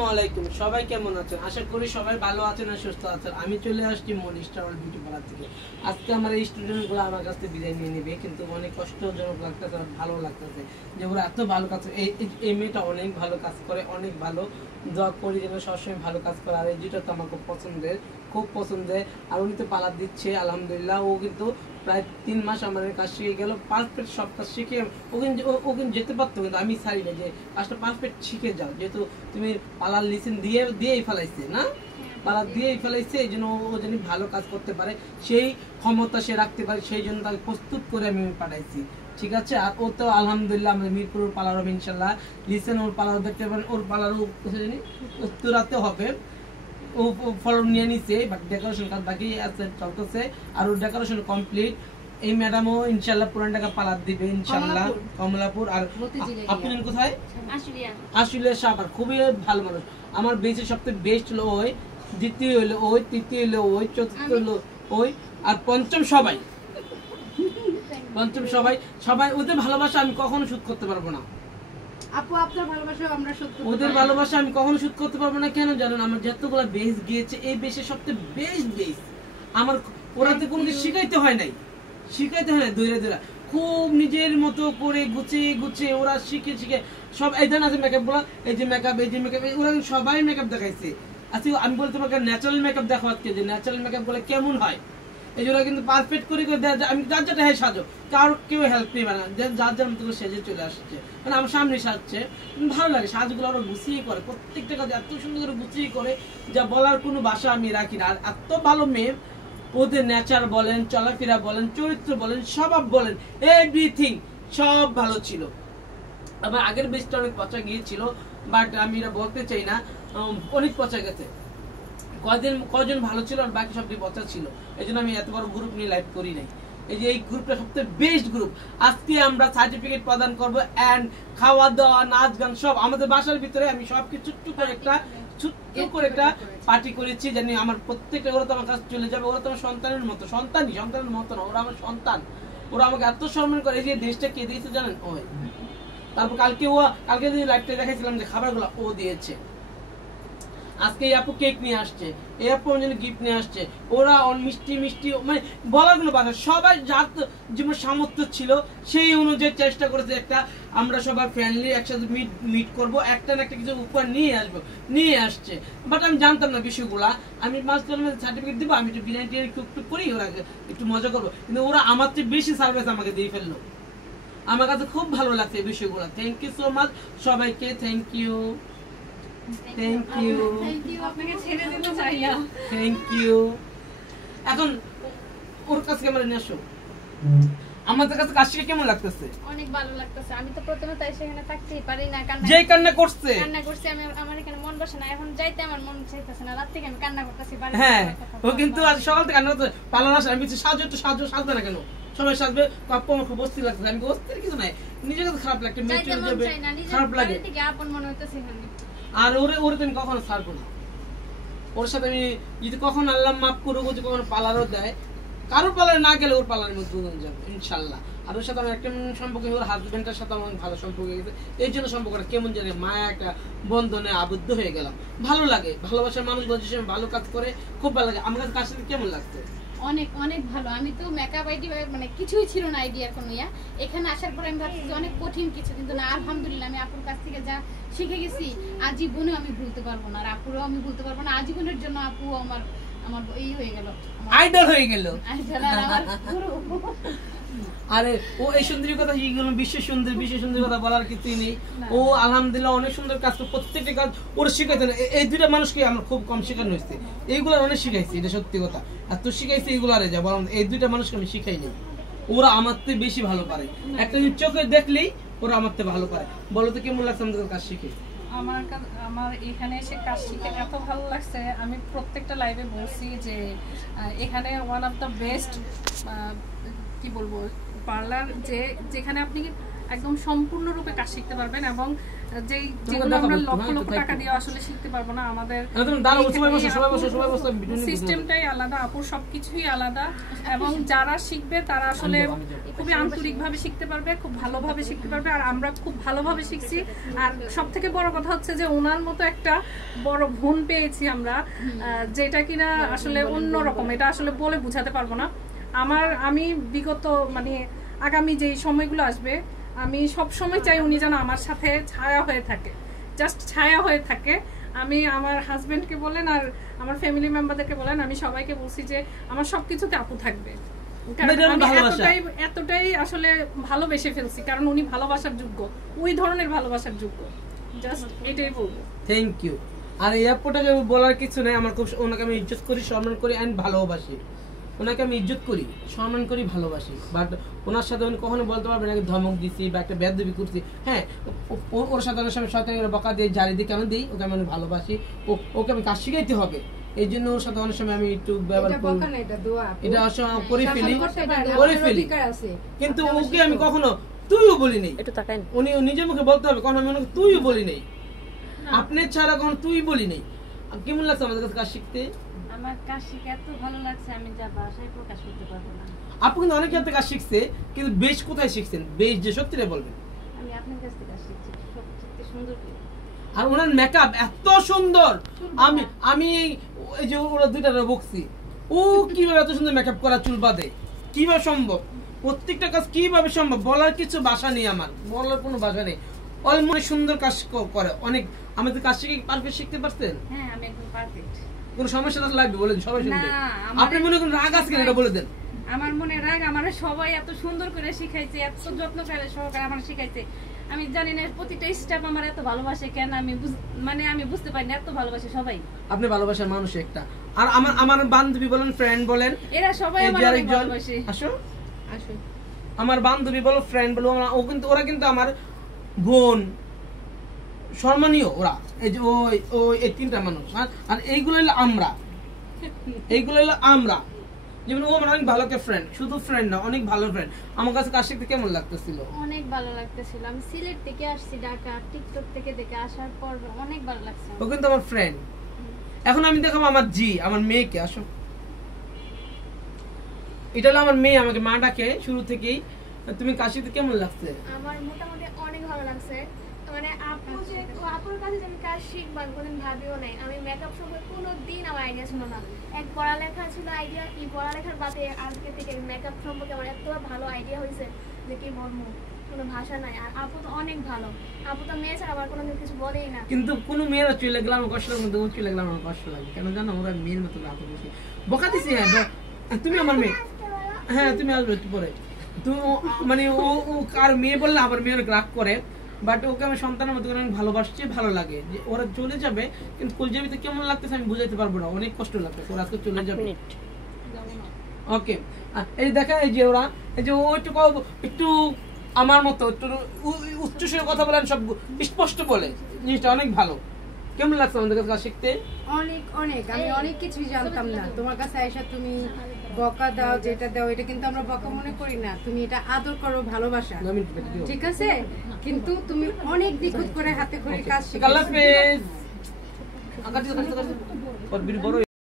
আসসালামু আলাইকুম, সবাই কেমন আছেন? আশা করি সবাই ভালো আছেন আর সুস্থ আছেন। আমি চলে আসছি মনিস্টার বিউটি পার্লার থেকে। আজকে আমার এই স্টুডেন্টগুলো আমার কাছ থেকে বিদায় নিয়ে নেবে, কিন্তু অনেক কষ্টজনক লাগতেছে আর ভালো লাগতেছে যে ওরা এত ভালো কাজ। এই মেয়েটা অনেক ভালো কাজ করে, অনেক ভালো। দোয়া করি যেন সবসময় ভালো কাজ করে। আর এই যেটা তো আমার খুব পছন্দের। আর উনি তো পার্লার দিচ্ছে আলহামদুলিল্লাহ। ও কিন্তু প্রায় 3 মাস আমাদের কাজ শিখে গেল, পারফেক্ট সব কাজ শিখে। ও কিন্তু যেতে পারতো, কিন্তু আমি ছাড়ি না যে কাজটা পারফেক্ট শিখে যাও, যেহেতু তুমি পার্লার লিসেন দিয়েই ফেলাইছে না, পার্লার দিয়েই ফেলাইছে। এই জন্য ও যেন ভালো কাজ করতে পারে, সেই ক্ষমতা সে রাখতে পারে, সেই জন্য তাকে প্রস্তুত করে আমি পাঠাইছি। ঠিক আছে। আর ও তো আলহামদুলিল্লাহ আমাদের মিরপুর পার্লার হবে ইনশাল্লাহ। লিসেন ওর পার্লার দেখতে পারেন, ওর পার্লার উত্তরাতে হবে। ও ফর্ম নিয়ে নিছে, বাট ডেকোরেশন কাজ বাকি আছে, চলতেছে। আর ওর ডেকোরেশন কমপ্লিট। এই ম্যাডামও ইনশাল্লাহ পুরান টাকা পার্লার দিবে ইনশাল্লাহ, কমলাপুর। আর আপনি কোথায়? আশুলিয়া সাপার। খুবই ভালো মানুষ। আমার বেঁচে সবথেকে বেস্ট হলো ওই, দ্বিতীয় হলো ওই, তৃতীয় হলো ওই, চতুর্থ হলো ওই, আর পঞ্চম সবাই। সবাই ওদের ভালোবাসা আমি কখনো শোধ করতে পারবো না। আপু আপনার ভালোবাসা আমরা শোধ করতে পারবো না। ওদের ভালোবাসা আমি কখনো শোধ করতে পারবো না। কেন জানেন? আমার যতগুলো বেস গিয়েছে, এই বেসের সবচেয়ে বেস আমার। ওরাতে কোনো কিছু শিখাইতে হয় নাই, দূরে খুব নিজের মতো করে গুছিয়ে ওরা শিখে সব। এই দেন আছে মেকআপ গুলা, এই যে মেকআপ ওরা সবাই মেকআপ দেখাইছে। আচ্ছা আমি বলতে পারি ন্যাচারাল মেকআপ দেখো আজকে, যে ন্যাচারাল মেকআপ গুলো কেমন হয়। এই জন্য কিন্তু পারফেক্ট করে আমি যার যেটা হ্যাঁ সাজো, কারো কেউ হেল্প নেবে না, যার মতো সেজে চলে আসছে। মানে আমার সামনে সাজছে, ভালো লাগে। সাজগুলো আরো গুছিয়ে করে, প্রত্যেকটা কাজ এত সুন্দর করে গুছিয়ে করে, যা বলার কোনো ভাষা আমি রাখি না। আর এত ভালো মেয়ে, ওদের নেচার বলেন, চলাফেরা বলেন, চরিত্র বলেন, স্বভাব বলেন, এভরিথিং সব ভালো ছিল। আমার আগের বেশটা অনেক পচা গিয়েছিল, বাট আমি এটা বলতে চাই না, অনেক পচা গেছে। কজন ভালো ছিল আর বাকি সবটি পচা ছিল। এই জন্য আমি এত বড় গ্রুপ নিয়ে লাইভ করি নাই। এই যে এই গ্রুপটা সবথেকে বেস্ট গ্রুপ। আজকে আমরা সার্টিফিকেট প্রদান করব, এন্ড খাওয়া দাওয়া, নাচ গান সব আমাদের বাসার ভিতরে। আমি সবকিছু ছোট্ট করে একটা পার্টি করেছি, জানি আমার প্রত্যেকটা। ওরা তো আমার কাছে চলে যাবে, ওরা তো আমার সন্তানের মতো না, ওরা আমার সন্তান। ওরা আমাকে এত সম্মান করে। এই যে দেশটা কে দিয়েছে জানেন? ওই। তারপর কালকে যে লাইভটা দেখাইছিলাম যে খাবারগুলো ও দিয়েছে। আজকে এই আপু কেক নিয়ে আসছে, এই আপু গিফট নিয়ে আসছে। ওরা মিষ্টি মানে বলার কোনো বাধা। সবাই যার যেমন সামর্থ্য ছিল সেই অনুযায়ী চেষ্টা করেছে। একটা আমরা সবাই ফ্যামিলি একসাথে মিট করব, একটা না একটা কিছু উপহার নিয়ে আসছে। বাট আমি জানতাম না বিষয়গুলা। আমি সার্টিফিকেট দিব, আমি একটু বিরিয়ানি টুকটুক করি, ওরা একটু মজা করবো। কিন্তু ওরা আমার চেয়ে বেশি সার্ভিস আমাকে দিয়ে ফেললো। আমার কাছে খুব ভালো লাগছে এই বিষয়গুলো। থ্যাংক ইউ সো মাচ সবাইকে, থ্যাংক ইউ। এখন ওর কাছে ক্যামেরা নিয়ে আসো। আমাদের কাছে কাজ শিখে কেমন লাগতেছে? অনেক ভালো লাগতেছে। আমি তো প্রথমে তাই সেখানে থাকতেই পারি না, কান্না করছে আমি। আমার এখানে মন বসে না, এখন যাইতে আমার মন চাইতেছে না। রাত থেকে আমি কান্না করতেছি। হ্যাঁ, ও কিন্তু আজ সকাল থেকে কান্না করতে পারলাম না। আমি সাজবে না কেন? সবাই সাজবে, কাপ্পু আমার খুব অস্থির লাগতেছে। আমি অস্থির কিছু নাই, নিজের কাছে খারাপ লাগছে, মেয়ে চলে যাবে, খারাপ লাগে। আপন মনে হইতেছে এখানে। আর ওরে তুমি কখনো ছাড়বো না। ওর সাথে আমি যদি কখন আল্লাহ মাফ করবো, যদি কখনো পার্লারও দেয়, কারোর পার্লারে না গেলে ওর পার্লারের মধ্যে যাবে ইনশাল্লাহ। আর ওর সাথে আমার একটা সম্পর্ক, ওর হাজবেন্ডের সাথে আমার ভালো সম্পর্ক হয়ে গেছে। এই জন্য সম্পর্কটা কেমন জানে মায়া একটা বন্ধনে আবদ্ধ হয়ে গেলাম। ভালো লাগে, ভালোবাসার মানুষ ভালো কাজ করে, খুব ভালো লাগে। আমার কাছে কাজ সাথে কেমন লাগছে? অনেক অনেক ভালো। আমি তো মেকআপ আইডিয়া মানে কিছুই ছিল না, আইডিয়ার কোনো ইয়া। এখানে আসার পরে আমি ভাবছি অনেক কঠিন কিছু, কিন্তু না, আলহামদুলিল্লাহ আমি আপুর কাছ থেকে যা শিখে গেছি আজীবনেও আমি ভুলতে পারবো না। আর আপুরও আমি ভুলতে পারবো না। আজীবনের জন্য আপু আমার এই হয়ে গেল, আইডল হয়ে গেল। আরে ও এই সুন্দরী কথা বিশ্ব সুন্দরী কথা বলার কিছুই নেই। ও আলহামদুলিল্লাহ অনেক সুন্দর কাজ করে, প্রত্যেকটা কাজ ওর শিখাইতে না। এই দুইটা মানুষকে আমার খুব কম শেখানো হয়েছে, এইগুলো অনেক শিখাইছি, এটা সত্যি কথা। আর তো শিখাইছি এইগুলো আরে যা বললাম, এই দুইটা মানুষকে আমি শিখাই নি। ওরা আমার থেকে বেশি ভালো পারে। একটা চোখে দেখলেই ওরা আমার থেকে ভালো পারে। বলো তো কেমন লাগছে আমাদের কাজ শিখে? আমার এখানে এসে কাজ শিখে এত ভালো লাগছে। আমি প্রত্যেকটা লাইভে বলছি যে এখানে ওয়ান অফ দ্য বেস্ট কি বলবো পার্লার, যেখানে আপনি একদম সম্পূর্ণরূপে কাজ শিখতে পারবেন এবং যেগুলো আমরা লক্ষ লক্ষ টাকা দিয়ে আসলে শিখতে পারবো না। আমাদের সিস্টেমটাই আলাদা, আপুর সবকিছুই আলাদা, এবং যারা শিখবে তারা আসলে খুবই আন্তরিকভাবে শিখতে পারবে, খুব ভালোভাবে শিখতে পারবে। আর আমরা খুব ভালোভাবে শিখছি। আর সব থেকে বড় কথা হচ্ছে যে ওনার মতো একটা বড় বোন পেয়েছি আমরা, যেটা কিনা আসলে অন্যরকম, এটা আসলে বলে বোঝাতে পারবো না। আমি বিগত মানে আগামী যেই সময়গুলো আসবে, আমি সব সময় চাই উনি যেন আমার সাথে ছায়া হয়ে থাকে, জাস্ট ছায়া হয়ে থাকে। আমি আমার হাজবেন্ডকে বলেন আর আমার ফ্যামিলি মেম্বারদেরকে বলেন, আমি সবাইকে বলছি যে আমার সবকিছুতে আপু থাকবে। এতটাই আসলে ভালোবেসে ফেলছি, কারণ উনি ভালোবাসার যোগ্য, ওই ধরনের ভালোবাসার যোগ্য। জাস্ট এটাই বলবো। Thank you. আর এই আপুটাকে বলার কিছু নেই, আমার খুব ওনাকে আমি ইজ্জত করি, সম্মান করি এন্ড ভালোবাসি। ওনাকে আমি ইজ্জত করি, সম্মান করি, ভালোবাসি। বাট ওনার সাথে উনি কখনো বলতে পারবেন না ধমক দিছি বা একটা বেয়াদবি করছি। হ্যাঁ, ওর সাথে অনেক সময় শয়তানি বকা দিয়ে জারি দিয়ে কেন দিই, ওকে আমি অনেক ভালোবাসি, ওকে আমি কাজ শিখাইতে হবে। এই জন্য ওর সাথে অনেক সময় আমি একটু ব্যবহার করি, এটা করে ফেলি। কিন্তু ওকে আমি কখনো তুইও বলি নেই, উনি নিজের মুখে বলতে হবে, কখনো আমি ওনাকে তুইও বলি নেই, আপনি ছাড়া কখনো তুই বলি নেই। কেমন লাগছে আমাদের কাছে কাজ শিখতে? আমার কাজ শিখে এত ভালো লাগছে, আমি যা ভাষায় প্রকাশ করতে পারবো না। আপু কিন্তু অনেক ক্ষেত্রে কাজ শিখছে, কিন্তু বেশ কোথায় শিখছেন? বেশ যে সত্যিটা বলবেন। আমি আপনার কাছ থেকে কাজ শিখছি, সবচেয়ে সুন্দর করে। আর ওনার মেকআপ এত সুন্দর, আমি এই যে ওরা দুইটা বকছি, ও কিভাবে এত সুন্দর মেকআপ করা, চুল বাঁধে, কিভাবে সম্ভব? প্রত্যেকটা কাজ কিভাবে সম্ভব বলার কিছু ভাষা নেই, আমার বলার কোনো ভাষা নেই। অনেক সুন্দর কাজ করে, অনেক। আমাদের কাজ শিখে পারফেক্ট শিখতে পারছেন? হ্যাঁ, আমি একদম পারফেক্ট। কোন সমস্যা লাগবে বলে দেন, সবাই শুনবে। আপনি মনে করেন রাগ আছে কিনা এটা বলে দেন। আমার মনে রাগ, আমার সবাই এত সুন্দর করে শিখাইছে, এত যত্ন করে সহকারে আমার শিখাইছে। আমি জানি না প্রতিটা স্টেপ আমার এত ভালোবাসে কেন, আমি বুঝতে পারি না, এত ভালোবাসে সবাই। আপনি ভালোবাসার মানুষ একটা। আর আমার বান্ধবী বলেন, ফ্রেন্ড বলেন, এরা সবাই আমার ভালোবাসে। আসো আমার বান্ধবী বলো, ফ্রেন্ড বলো, ওরা কিন্তু আমার বোন, সম্মানীয় ওরা। এই যে ওই এই তিনটা মানুষ। আর এইগুলো হলো আমরা, যেমন ও আমার অনেক ভালো একটা ফ্রেন্ড, শুধু ফ্রেন্ড না, অনেক ভালো ফ্রেন্ড। আমার কাছে কাজ শিখতে কেমন লাগতেছিল? অনেক ভালো লাগতেছিল। আমি সিলেট থেকে আসছি, ঢাকা, টিকটক থেকে দেখে আসার পর অনেক ভালো লাগছে। ও কিন্তু আমার ফ্রেন্ড। এখন আমি দেখাবো আমার মেয়েকে। আসো, এটা হলো আমার মেয়ে, আমাকে মা ডাকে শুরু থেকেই। তুমি কাজ শিখতে কেমন লাগছে? আমার মোটামুটি অনেক ভালো লাগছে। মানে আপুর কাছে যে আমি কাজ শিখবো আমি কোনোদিন ভাবিও নাই। আমি মেকআপ সম্পর্কে কোনোদিন আমার আইডিয়া ছিল না। এক পড়ালেখা ছিল আইডিয়া, এই পড়ালেখার বাদে আজকে থেকে মেকআপ সম্পর্কে আমার এত ভালো আইডিয়া হয়েছে যে কি বলবো, কোনো ভাষা নাই। আর আপু তো অনেক ভালো, আপু তো মেয়ে ছাড়া আমার কোনোদিন কিছু বলেই না। কিন্তু কোনো মেয়েরা চলে গেলে আমার কষ্ট লাগে, চলে গেলে আমার কষ্ট লাগে কেন জানো? ওরা মেয়ের মতো রাতে বসে বকা দিছি। হ্যাঁ, তুমি আমার মেয়ে, হ্যাঁ তুমি আসবে একটু পরে। তো মানে ও কার মেয়ে বললে আমার মেয়ে অনেক রাগ করে, বাট ওকে আমি সন্তানের মতো অনেক ভালোবাসছি, ভালো লাগে। যে ওরা চলে যাবে, কিন্তু কলজাবিতে কেমন লাগতেছে আমি বুঝাইতে পারবো না, অনেক কষ্ট লাগতেছে ওরা আজকে চলে যাবে। ওকে, এই দেখা, এই যে ওরা, এই যে ও একটু আমার মতো একটু উচ্চস্বরে কথা বলেন, সব স্পষ্ট বলে, জিনিসটা অনেক ভালো। কেমন লাগছে আমাদের কাছে শিখতে? অনেক আমি অনেক কিছুই জানতাম না। তোমার কাছে আইসা তুমি বকা দাও, যেটা দাও, এটা কিন্তু আমরা বকা মনে করি না, তুমি এটা আদর করো, ভালোবাসা, ঠিক আছে? কিন্তু তুমি অনেক নিখুঁত করে হাতে করে কাজ শিখো।